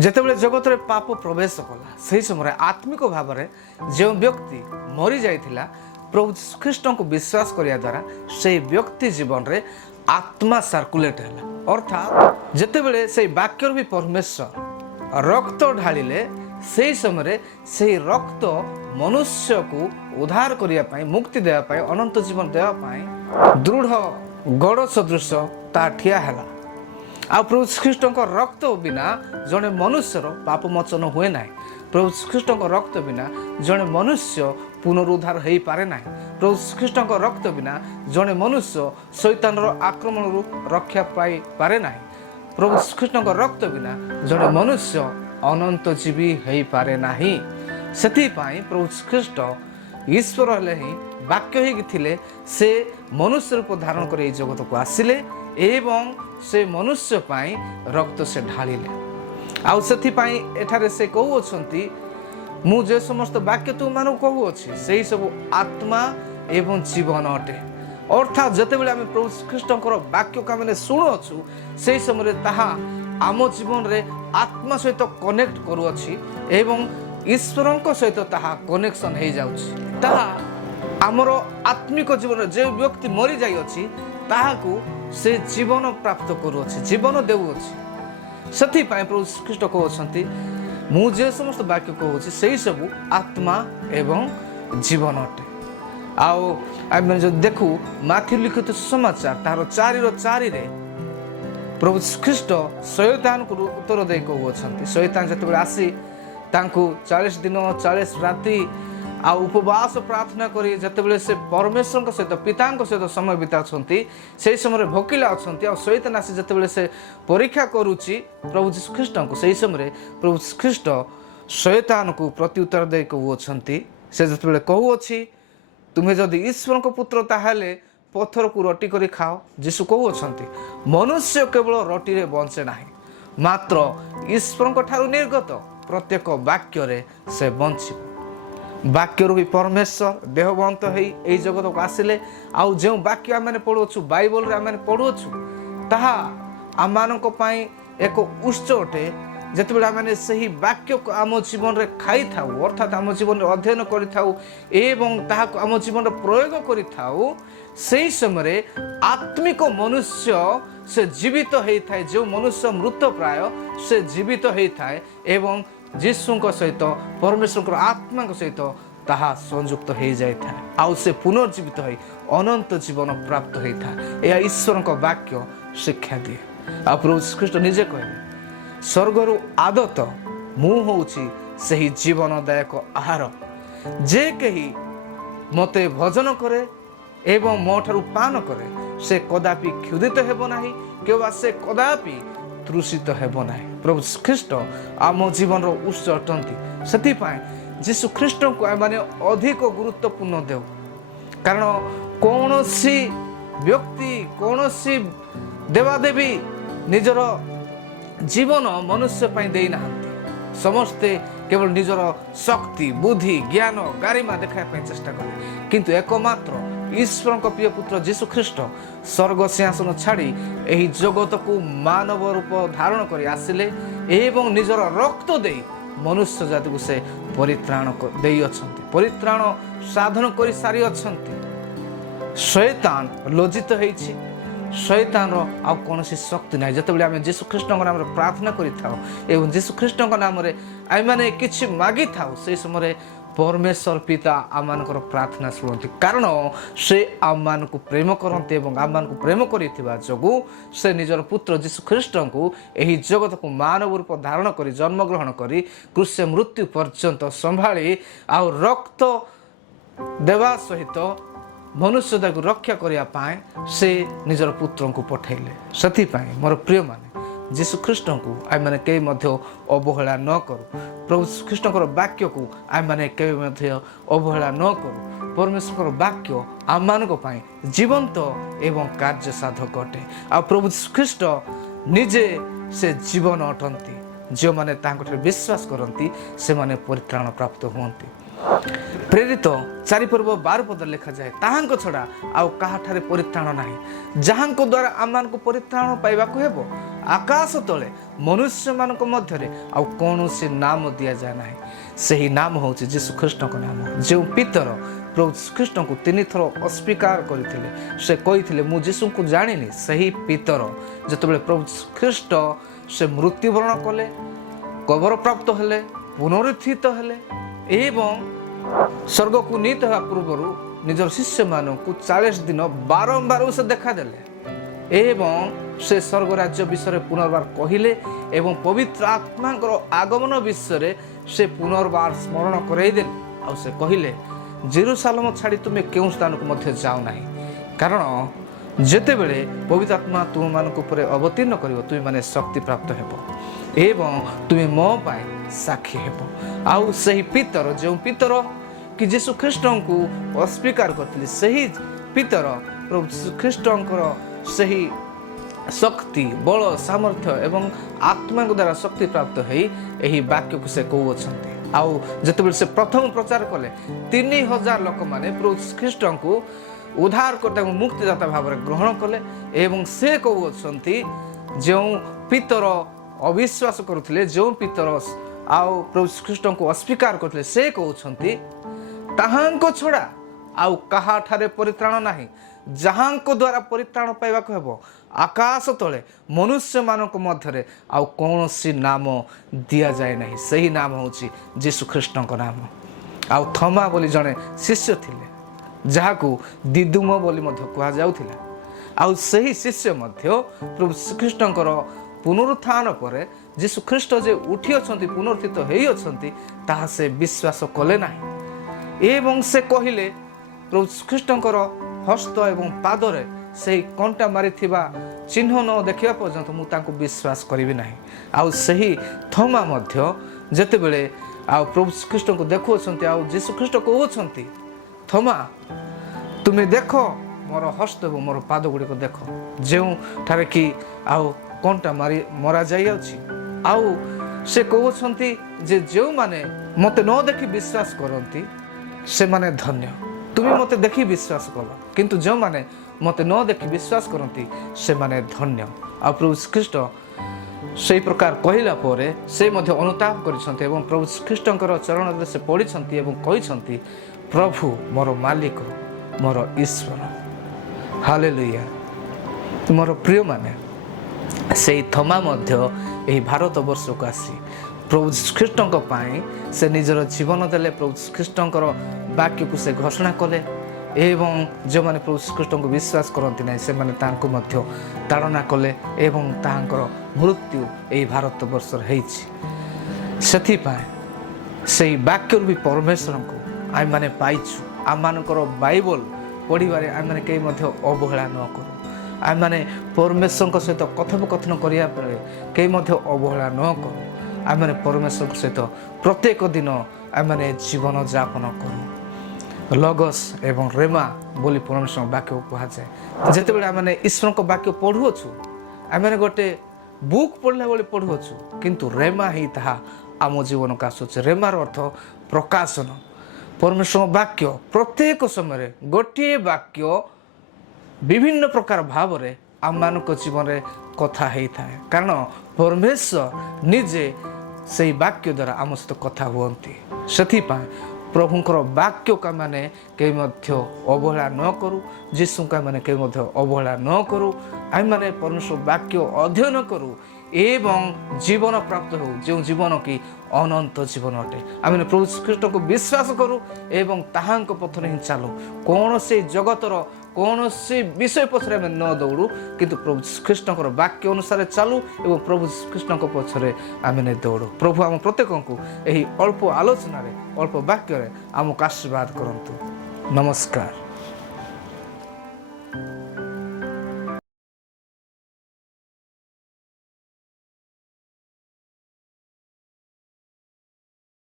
ଯେତେବେଳେ ଜଗତରେ ପାପ ପ୍ରବେଶ କଲା ସେହି ସମୟରେ ଆତ୍ମିକ ଭାବରେ ଯେଉଁ ବ୍ୟକ୍ତି ମରି ଯାଇଥିଲା ପ୍ରଭୁ ଯୀଶୁଖ୍ରୀଷ୍ଟଙ୍କୁ ବିଶ୍ୱାସ କରିବା ଦ୍ୱାରା ସେହି ବ୍ୟକ୍ତି ଜୀବନରେ ଆତ୍ମା ସାର୍କୁଲେଟ୍ ହେଲା। ଅର୍ଥାତ୍ ଯେତେବେଳେ ସେହି ବାକ୍ୟର ବି ପରମେଶ୍ୱର ରକ୍ତ ଢାଳିଲେ ସେହି ସମୟରେ ସେହି ରକ୍ତ ମନୁଷ୍ୟକୁ ଉଦ୍ଧାର କରିବା ପାଇଁ, ମୁକ୍ତି ଦେବା ପାଇଁ, ଅନନ୍ତ ଜୀବନ ଦେବା ପାଇଁ ଦୃଢ଼ ଗଡ଼ ସଦୃଶ ତା ଠିଆ ହେଲା। ଆଉ ପ୍ରଭୁ ଶ୍ରୀଖ୍ରୀଷ୍ଟଙ୍କ ରକ୍ତ ବିନା ଜଣେ ମନୁଷ୍ୟର ପାପ ମୋଚନ ହୁଏ ନାହିଁ। ପ୍ରଭୁ ଶ୍ରୀଖ୍ରୀଷ୍ଟଙ୍କ ରକ୍ତ ବିନା ଜଣେ ମନୁଷ୍ୟ ପୁନରୁଦ୍ଧାର ହୋଇପାରେ ନାହିଁ। ପ୍ରଭୁ ଶ୍ରୀଖ୍ରୀଷ୍ଟଙ୍କ ରକ୍ତ ବିନା ଜଣେ ମନୁଷ୍ୟ ଶୈତାନର ଆକ୍ରମଣରୁ ରକ୍ଷା ପାଇପାରେ ନାହିଁ। ପ୍ରଭୁ ଶ୍ରୀଖ୍ରୀଷ୍ଟଙ୍କ ରକ୍ତ ବିନା ଜଣେ ମନୁଷ୍ୟ ଅନନ୍ତ ଜୀବୀ ହୋଇପାରେ ନାହିଁ। ସେଥିପାଇଁ ପ୍ରଭୁ ଶ୍ରୀଖ୍ରୀଷ୍ଟ ଈଶ୍ୱର ହେଲେ ହିଁ ବାକ୍ୟ ହେଇକି ଥିଲେ, ସେ ମନୁଷ୍ୟ ରୂପ ଧାରଣ କରି ଏହି ଜଗତକୁ ଆସିଲେ ଏବଂ ସେ ମନୁଷ୍ୟ ପାଇଁ ରକ୍ତ ସେ ଢାଳିଲେ। ଆଉ ସେଥିପାଇଁ ଏଠାରେ ସେ କହୁଅଛନ୍ତି, ମୁଁ ଯେ ସମସ୍ତ ବାକ୍ୟ ତୁମମାନଙ୍କୁ କହୁଅଛି ସେହି ସବୁ ଆତ୍ମା ଏବଂ ଜୀବନ ଅଟେ। ଅର୍ଥାତ୍ ଯେତେବେଳେ ଆମେ ପ୍ରଭୁ ଶ୍ରୀଖ୍ରୀଷ୍ଟଙ୍କର ବାକ୍ୟକୁ ଆମେ ଶୁଣୁଅଛୁ ସେହି ସମୟରେ ତାହା ଆମ ଜୀବନରେ ଆତ୍ମା ସହିତ କନେକ୍ଟ କରୁଅଛି ଏବଂ ଈଶ୍ୱରଙ୍କ ସହିତ ତାହା କନେକ୍ସନ୍ ହେଇଯାଉଛି। ତାହା ଆମର ଆତ୍ମିକ ଜୀବନରେ ଯେଉଁ ବ୍ୟକ୍ତି ମରିଯାଇଅଛି ତାହାକୁ ସେ ଜୀବନ ପ୍ରାପ୍ତ କରୁଅଛି, ଜୀବନ ଦେଉଅଛି। ସେଥିପାଇଁ ପ୍ରଭୁ ଶ୍ରୀଖ୍ରୀଷ୍ଟ କହୁଛନ୍ତି, ମୁଁ ଯେ ସମସ୍ତ ବାକ୍ୟ କହୁଛି ସେହି ସବୁ ଆତ୍ମା ଏବଂ ଜୀବନ ଅଟେ। ଆଉ ଆମେ ଯଦି ଦେଖୁ ମାଥ୍ୟୁ ଲିଖିତ ସୁସମାଚାର ତାହାର 4:4 ପ୍ରଭୁ ଶ୍ରୀଖ୍ରୀଷ୍ଟ ଶୈତାନକୁ ଉତ୍ତର ଦେଇ କହୁଅଛନ୍ତି, ଶୈତାନ ଯେତେବେଳେ ଆସି ତାଙ୍କୁ 40 ଦିନ 40 ରାତି ଆଉ ଉପବାସ ପ୍ରାର୍ଥନା କରି ଯେତେବେଳେ ସେ ପରମେଶ୍ୱରଙ୍କ ସହିତ ପିତାଙ୍କ ସହିତ ସମୟ ବିତାଉଛନ୍ତି, ସେହି ସମୟରେ ଭୋକିଲା ଅଛନ୍ତି। ଆଉ ଶୈତାନ ଆସି ଯେତେବେଳେ ସେ ପରୀକ୍ଷା କରୁଛି ପ୍ରଭୁ ଯୀଶୁଖ୍ରୀଷ୍ଟଙ୍କୁ, ସେହି ସମୟରେ ପ୍ରଭୁ ଶ୍ରୀଖ୍ରୀଷ୍ଟ ଶୈତାନକୁ ପ୍ରତି ଉତ୍ତର ଦେଇ କହୁଅଛନ୍ତି, ସେ ଯେତେବେଳେ କହୁଅଛି ତୁମେ ଯଦି ଈଶ୍ୱରଙ୍କ ପୁତ୍ର ତାହେଲେ ପଥରକୁ ରୁଟି କରି ଖାଅ। ଯୀଶୁ କହୁଅଛନ୍ତି, ମନୁଷ୍ୟ କେବଳ ରୁଟିରେ ବଞ୍ଚେ ନାହିଁ, ମାତ୍ର ଈଶ୍ୱରଙ୍କ ଠାରୁ ନିର୍ଗତ ପ୍ରତ୍ୟେକ ବାକ୍ୟରେ ସେ ବଞ୍ଚିବ। ବାକ୍ୟରୁ ହିଁ ପରମେଶ୍ୱର ଦେହବନ୍ତ ହେଇ ଏହି ଜଗତକୁ ଆସିଲେ। ଆଉ ଯେଉଁ ବାକ୍ୟ ଆମେ ପଢ଼ୁଅଛୁ, ବାଇବଲରେ ଆମେ ପଢ଼ୁଅଛୁ, ତାହା ଆମମାନଙ୍କ ପାଇଁ ଏକ ଉତ୍ସ ଅଟେ। ଯେତେବେଳେ ଆମେ ସେହି ବାକ୍ୟକୁ ଆମ ଜୀବନରେ ଖାଇଥାଉ, ଅର୍ଥାତ୍ ଆମ ଜୀବନରେ ଅଧ୍ୟୟନ କରିଥାଉ ଏବଂ ତାହାକୁ ଆମ ଜୀବନରେ ପ୍ରୟୋଗ କରିଥାଉ, ସେହି ସମୟରେ ଆତ୍ମିକ ମନୁଷ୍ୟ ସେ ଜୀବିତ ହେଇଥାଏ। ଯେଉଁ ମନୁଷ୍ୟ ମୃତ ପ୍ରାୟ ସେ ଜୀବିତ ହେଇଥାଏ ଏବଂ ଯୀଶୁଙ୍କ ସହିତ, ପରମେଶ୍ୱରଙ୍କର ଆତ୍ମାଙ୍କ ସହିତ ତାହା ସଂଯୁକ୍ତ ହେଇଯାଇଥାଏ। ଆଉ ସେ ପୁନର୍ଜୀବିତ ହୋଇ ଅନନ୍ତ ଜୀବନ ପ୍ରାପ୍ତ ହୋଇଥାଏ। ଏହା ଈଶ୍ୱରଙ୍କ ବାକ୍ୟ ଶିକ୍ଷା ଦିଏ। ଆଉ ପ୍ରଭୁ ଶ୍ରୀଖ୍ରୀଷ୍ଟ ନିଜେ କହିଲେ, ସ୍ୱର୍ଗରୁ ଆଦତ ମୁଁ ହେଉଛି ସେହି ଜୀବନଦାୟକ ଆହାର। ଯେ କେହି ମୋତେ ଭଜନ କରେ ଏବଂ ମୋ ଠାରୁ ପାନ କରେ ସେ କଦାପି କ୍ଷୁଧିତ ହେବ ନାହିଁ, କିମ୍ବା ସେ କଦାପି ତୃଷିତ ହେବ ନାହିଁ। ପ୍ରଭୁ ଶ୍ରୀଖ୍ରୀଷ୍ଟ ଆମ ଜୀବନର ଉତ୍ସ ଅଟନ୍ତି। ସେଥିପାଇଁ ଯୀଶୁଖ୍ରୀଷ୍ଟଙ୍କୁ ଆମେ ଅଧିକ ଗୁରୁତ୍ୱପୂର୍ଣ୍ଣ ଦେଉ। କାରଣ କୌଣସି ବ୍ୟକ୍ତି, କୌଣସି ଦେବାଦେବୀ ନିଜର ଜୀବନ ମନୁଷ୍ୟ ପାଇଁ ଦେଇନାହାନ୍ତି। ସମସ୍ତେ କେବଳ ନିଜର ଶକ୍ତି, ବୁଦ୍ଧି, ଜ୍ଞାନ, ଗାରିମା ଦେଖାଇବା ପାଇଁ ଚେଷ୍ଟା କଲେ, କିନ୍ତୁ ଏକମାତ୍ର ଈଶ୍ୱରଙ୍କ ପ୍ରିୟ ପୁତ୍ର ଯୀଶୁଖ୍ରୀଷ୍ଟ ସ୍ୱର୍ଗ ସିଂହାସନ ଛାଡ଼ି ଏହି ଜଗତକୁ ମାନବ ରୂପ ଧାରଣ କରି ଆସିଲେ ଏବଂ ନିଜର ରକ୍ତ ଦେଇ ମନୁଷ୍ୟ ଜାତିକୁ ସେ ପରିତ୍ରାଣ ଦେଇଅଛନ୍ତି, ପରିତ୍ରାଣ ସାଧନ କରି ସାରିଅଛନ୍ତି। ଶୈତାନ ଲଜ୍ଜିତ ହେଇଛି, ଶୈତାନର ଆଉ କୌଣସି ଶକ୍ତି ନାହିଁ। ଯେତେବେଳେ ଆମେ ଯୀଶୁଖ୍ରୀଷ୍ଟଙ୍କ ନାମରେ ପ୍ରାର୍ଥନା କରିଥାଉ ଏବଂ ଯୀଶୁଖ୍ରୀଷ୍ଟଙ୍କ ନାମରେ ଆମେମାନେ କିଛି ମାଗିଥାଉ, ସେହି ସମୟରେ ପରମେଶ୍ୱର ପିତା ଆମମାନଙ୍କର ପ୍ରାର୍ଥନା ଶୁଣନ୍ତି। କାରଣ ସେ ଆମମାନଙ୍କୁ ପ୍ରେମ କରନ୍ତି ଏବଂ ଆମମାନଙ୍କୁ ପ୍ରେମ କରିଥିବା ଯୋଗୁଁ ସେ ନିଜର ପୁତ୍ର ଯୀଶୁଖ୍ରୀଷ୍ଟଙ୍କୁ ଏହି ଜଗତକୁ ମାନବ ରୂପ ଧାରଣ କରି, ଜନ୍ମଗ୍ରହଣ କରି, କ୍ରୁଶ ମୃତ୍ୟୁ ପର୍ଯ୍ୟନ୍ତ ସମ୍ଭାଳି ଆଉ ରକ୍ତ ଦେବା ସହିତ ମନୁଷ୍ୟତାକୁ ରକ୍ଷା କରିବା ପାଇଁ ସେ ନିଜର ପୁତ୍ରଙ୍କୁ ପଠାଇଲେ। ସେଥିପାଇଁ ମୋର ପ୍ରିୟମାନେ, ଯୀଶୁଖ୍ରୀଷ୍ଟଙ୍କୁ ଆମେମାନେ କେହି ମଧ୍ୟ ଅବହେଳା ନ କରୁ। ପ୍ରଭୁ ଶ୍ରୀଖ୍ରୀଷ୍ଟଙ୍କର ବାକ୍ୟକୁ ଆମେମାନେ କେବେ ମଧ୍ୟ ଅବହେଳା ନ କରୁ। ପରମେଶ୍ୱରଙ୍କର ବାକ୍ୟ ଆମମାନଙ୍କ ପାଇଁ ଜୀବନ୍ତ ଏବଂ କାର୍ଯ୍ୟ ସାଧକ ଅଟେ। ଆଉ ପ୍ରଭୁ ଶ୍ରୀଖ୍ରୀଷ୍ଟ ନିଜେ ସେ ଜୀବନ ଅଟନ୍ତି। ଯେଉଁମାନେ ତାଙ୍କଠାରେ ବିଶ୍ୱାସ କରନ୍ତି ସେମାନେ ପରିତ୍ରାଣ ପ୍ରାପ୍ତ ହୁଅନ୍ତି। ପ୍ରେରିତ 4:12 ଲେଖାଯାଏ, ତାହାଙ୍କ ଛଡ଼ା ଆଉ କାହାଠାରେ ପରିତ୍ରାଣ ନାହିଁ, ଯାହାଙ୍କ ଦ୍ୱାରା ଆମମାନଙ୍କୁ ପରିତ୍ରାଣ ପାଇବାକୁ ହେବ। ଆକାଶ ତଳେ ମନୁଷ୍ୟମାନଙ୍କ ମଧ୍ୟରେ ଆଉ କୌଣସି ନାମ ଦିଆଯାଏ ନାହିଁ। ସେହି ନାମ ହେଉଛି ଯୀଶୁଖ୍ରୀଷ୍ଟଙ୍କ ନାମ। ଯେଉଁ ପିତର ପ୍ରଭୁ ଯୀଶୁଖ୍ରୀଷ୍ଟଙ୍କୁ 3 ଥର ଅସ୍ୱୀକାର କରିଥିଲେ, ସେ କହିଥିଲେ ମୁଁ ଯୀଶୁଙ୍କୁ ଜାଣିନି। ସେହି ପିତର ଯେତେବେଳେ ପ୍ରଭୁ ଯୀଶୁଖ୍ରୀଷ୍ଟ ସେ ମୃତ୍ୟୁବରଣ କଲେ, କବର ପ୍ରାପ୍ତ ହେଲେ, ପୁନରୁତ୍ଥିତ ହେଲେ ଏବଂ ସ୍ୱର୍ଗକୁ ନୀତ ହେବା ପୂର୍ବରୁ ନିଜର ଶିଷ୍ୟମାନଙ୍କୁ 40 ଦିନ ବାରମ୍ବାର ସେ ଦେଖାଦେଲେ ଏବଂ ସେ ସ୍ୱର୍ଗ ରାଜ୍ୟ ବିଷୟରେ ପୁନର୍ବାର କହିଲେ ଏବଂ ପବିତ୍ର ଆତ୍ମାଙ୍କର ଆଗମନ ବିଷୟରେ ସେ ପୁନର୍ବାର ସ୍ମରଣ କରାଇଦେଲେ। ଆଉ ସେ କହିଲେ, ଜେରୁସାଲେମ ଛାଡ଼ି ତୁମେ କେଉଁ ସ୍ଥାନକୁ ମଧ୍ୟ ଯାଅ ନାହିଁ, କାରଣ ଯେତେବେଳେ ପବିତ୍ର ଆତ୍ମା ତୁମମାନଙ୍କ ଉପରେ ଅବତୀର୍ଣ୍ଣ କରିବ, ତୁମେମାନେ ଶକ୍ତି ପ୍ରାପ୍ତ ହେବ ଏବଂ ତୁମେ ମୋ ପାଇଁ ସାକ୍ଷୀ ହେବ। ଆଉ ସେହି ପିତର, ଯେଉଁ ପିତର କି ଯୀଶୁଖ୍ରୀଷ୍ଟଙ୍କୁ ଅସ୍ୱୀକାର କରିଥିଲେ, ସେହି ପିତର ପ୍ରଭୁ ଯୀଶୁଖ୍ରୀଷ୍ଟଙ୍କର ସେହି ଶକ୍ତି, ବଳ, ସାମର୍ଥ୍ୟ ଏବଂ ଆତ୍ମାଙ୍କ ଦ୍ୱାରା ଶକ୍ତି ପ୍ରାପ୍ତ ହେଇ ଏହି ବାକ୍ୟକୁ ସେ କହୁଅଛନ୍ତି। ଆଉ ଯେତେବେଳେ ସେ ପ୍ରଥମ ପ୍ରଚାର କଲେ, 3000 ଲୋକମାନେ ପ୍ରଭୁ ଖ୍ରୀଷ୍ଟଙ୍କୁ ଉଦ୍ଧାରକର୍ତ୍ତା ଏବଂ ମୁକ୍ତିଦାତା ଭାବରେ ଗ୍ରହଣ କଲେ ଏବଂ ସେ କହୁଅଛନ୍ତି, ଯେଉଁ ପିତର ଅବିଶ୍ୱାସ କରୁଥିଲେ, ଯେଉଁ ପିତର ଆଉ ପ୍ରଭୁ ଖ୍ରୀଷ୍ଟଙ୍କୁ ଅସ୍ୱୀକାର କରୁଥିଲେ, ସେ କହୁଛନ୍ତି ତାହାଙ୍କ ଛଡ଼ା ଆଉ କାହାଠାରେ ପରିତ୍ରାଣ ନାହିଁ, ଯାହାଙ୍କ ଦ୍ୱାରା ପରିତ୍ରାଣ ପାଇବାକୁ ହେବ। ଆକାଶ ତଳେ ମନୁଷ୍ୟମାନଙ୍କ ମଧ୍ୟରେ ଆଉ କୌଣସି ନାମ ଦିଆଯାଏ ନାହିଁ। ସେହି ନାମ ହେଉଛି ଯୀଶୁଖ୍ରୀଷ୍ଟଙ୍କ ନାମ। ଆଉ ଥମା ବୋଲି ଜଣେ ଶିଷ୍ୟ ଥିଲେ, ଯାହାକୁ ଦିଦୁମ ବୋଲି ମଧ୍ୟ କୁହାଯାଉଥିଲା। ଆଉ ସେହି ଶିଷ୍ୟ ମଧ୍ୟ ପ୍ରଭୁ ଶ୍ରୀଖ୍ରୀଷ୍ଟଙ୍କର ପୁନରୁତ୍ଥାନ ପରେ ଯୀଶୁଖ୍ରୀଷ୍ଟ ଯେ ଉଠିଅଛନ୍ତି, ପୁନରୁତ୍ଥିତ ହୋଇଅଛନ୍ତି, ତାହା ସେ ବିଶ୍ୱାସ କଲେ ନାହିଁ ଏବଂ ସେ କହିଲେ, ପ୍ରଭୁ ଖ୍ରୀଷ୍ଟଙ୍କର ହସ୍ତ ଏବଂ ପାଦରେ ସେହି କଣ୍ଟା ମାରିଥିବା ଚିହ୍ନ ନ ଦେଖିବା ପର୍ଯ୍ୟନ୍ତ ମୁଁ ତାଙ୍କୁ ବିଶ୍ୱାସ କରିବି ନାହିଁ। ଆଉ ସେହି ଥମା ମଧ୍ୟ ଯେତେବେଳେ ଆଉ ପ୍ରଭୁ ଖ୍ରୀଷ୍ଟଙ୍କୁ ଦେଖୁଅଛନ୍ତି, ଆଉ ଯୀଶୁଖ୍ରୀଷ୍ଟ କହୁଅଛନ୍ତି, ଥମା ତୁମେ ଦେଖ ମୋର ହସ୍ତ ଏବଂ ମୋର ପାଦ ଗୁଡ଼ିକ ଦେଖ, ଯେଉଁଠାରେ କି ଆଉ କଣ୍ଟା ମରା ଯାଇଅଛି। ଆଉ ସେ କହୁଛନ୍ତି ଯେ ଯେଉଁମାନେ ମୋତେ ନ ଦେଖି ବିଶ୍ୱାସ କରନ୍ତି ସେମାନେ ଧନ୍ୟ। ତୁମେ ମୋତେ ଦେଖି ବିଶ୍ୱାସ କଲ, କିନ୍ତୁ ଯେଉଁମାନେ ମୋତେ ନ ଦେଖି ବିଶ୍ୱାସ କରନ୍ତି ସେମାନେ ଧନ୍ୟ। ଆଉ ପ୍ରଭୁ ଖ୍ରୀଷ୍ଟ ସେହି ପ୍ରକାର କହିଲା ପରେ ସେ ମଧ୍ୟ ଅନୁତାପ କରିଛନ୍ତି ଏବଂ ପ୍ରଭୁ ଖ୍ରୀଷ୍ଟଙ୍କର ଚରଣରେ ସେ ପଡ଼ିଛନ୍ତି ଏବଂ କହିଛନ୍ତି, ପ୍ରଭୁ ମୋର ମାଲିକ, ମୋର ଈଶ୍ୱର। ହାଲେଲୁୟା। ମୋର ପ୍ରିୟମାନେ, ସେହି ଥମା ମଧ୍ୟ ଏହି ଭାରତ ବର୍ଷକୁ ଆସି ପ୍ରଭୁ ଖ୍ରୀଷ୍ଟଙ୍କ ପାଇଁ ସେ ନିଜର ଜୀବନ ଦେଲେ। ପ୍ରଭୁ ଖ୍ରୀଷ୍ଟଙ୍କର ବାକ୍ୟକୁ ସେ ଘୋଷଣା କଲେ ଏବଂ ଯେଉଁମାନେ ପ୍ରଭୁ ଖ୍ରୀଷ୍ଟଙ୍କୁ ବିଶ୍ୱାସ କରନ୍ତି ନାହିଁ, ସେମାନେ ତାଙ୍କୁ ମଧ୍ୟ ତାଡ଼ନା କଲେ ଏବଂ ତାହାଙ୍କର ମୃତ୍ୟୁ ଏହି ଭାରତ ବର୍ଷରେ ହେଇଛି। ସେଥିପାଇଁ ସେହି ବାକ୍ୟରୁ ବି ପରମେଶ୍ୱରଙ୍କୁ ଆମେମାନେ ପାଇଛୁ। ଆମମାନଙ୍କର ବାଇବଲ ପଢ଼ିବାରେ ଆମେମାନେ କେହି ମଧ୍ୟ ଅବହେଳା ନ କରୁ। ଆମେମାନେ ପରମେଶ୍ୱରଙ୍କ ସହିତ କଥୋପକଥନ କରିବା ବେଳେ କେହି ମଧ୍ୟ ଅବହେଳା ନ କରୁ। ଆମେମାନେ ପରମେଶ୍ୱରଙ୍କ ସହିତ ପ୍ରତ୍ୟେକ ଦିନ ଆମେମାନେ ଜୀବନ ଯାପନ କରୁ। ଲଗସ୍ ଏବଂ ରେମା ବୋଲି ପରମେଶ୍ୱରଙ୍କ ବାକ୍ୟ କୁହାଯାଏ। ଯେତେବେଳେ ଆମେମାନେ ଈଶ୍ୱରଙ୍କ ବାକ୍ୟ ପଢ଼ୁଅଛୁ, ଆମେମାନେ ଗୋଟେ ବୁକ୍ ପଢ଼ିଲା ଭଳି ପଢ଼ୁଅଛୁ, କିନ୍ତୁ ରେମା ହିଁ ତାହା ଆମ ଜୀବନକୁ ଆସୁଅଛି। ରେମାର ଅର୍ଥ ପ୍ରକାଶନ। ପରମେଶ୍ୱରଙ୍କ ବାକ୍ୟ ପ୍ରତ୍ୟେକ ସମୟରେ ଗୋଟିଏ ବାକ୍ୟ ବିଭିନ୍ନ ପ୍ରକାର ଭାବରେ ଆମମାନଙ୍କ ଜୀବନରେ କଥା ହେଇଥାଏ, କାରଣ ପରମେଶ୍ୱର ନିଜେ ସେହି ବାକ୍ୟ ଦ୍ୱାରା ଆମ ସହିତ କଥା ହୁଅନ୍ତି। ସେଥିପାଇଁ ପ୍ରଭୁଙ୍କର ବାକ୍ୟକୁ ଆମେମାନେ କେହି ମଧ୍ୟ ଅବହେଳା ନ କରୁ। ଯୀଶୁଙ୍କୁ ଆମେମାନେ କେହି ମଧ୍ୟ ଅବହେଳା ନ କରୁ। ଆମେମାନେ ପରମେଶ୍ୱର ବାକ୍ୟ ଅଧ୍ୟୟନ କରୁ ଏବଂ ଜୀବନ ପ୍ରାପ୍ତ ହେଉ, ଯେଉଁ ଜୀବନ କି ଅନନ୍ତ ଜୀବନ ଅଟେ। ଆମେ ପ୍ରଭୁ ଖ୍ରୀଷ୍ଟଙ୍କୁ ବିଶ୍ୱାସ କରୁ ଏବଂ ତାହାଙ୍କ ପଥରେ ହିଁ ଚାଲୁ। କୌଣସି ଜଗତର କୌଣସି ବିଷୟ ପଛରେ ଆମେ ନ ଦୌଡ଼ୁ, କିନ୍ତୁ ପ୍ରଭୁ ଖ୍ରୀଷ୍ଟଙ୍କର ବାକ୍ୟ ଅନୁସାରେ ଚାଲୁ ଏବଂ ପ୍ରଭୁ ଖ୍ରୀଷ୍ଟଙ୍କ ପଛରେ ଆମେ ଦୌଡ଼ୁ। ପ୍ରଭୁ ଆମ ପ୍ରତ୍ୟେକଙ୍କୁ ଏହି ଅଳ୍ପ ଆଲୋଚନାରେ, ଅଳ୍ପ ବାକ୍ୟରେ ଆମକୁ ଆଶୀର୍ବାଦ କରନ୍ତୁ। ନମସ୍କାର।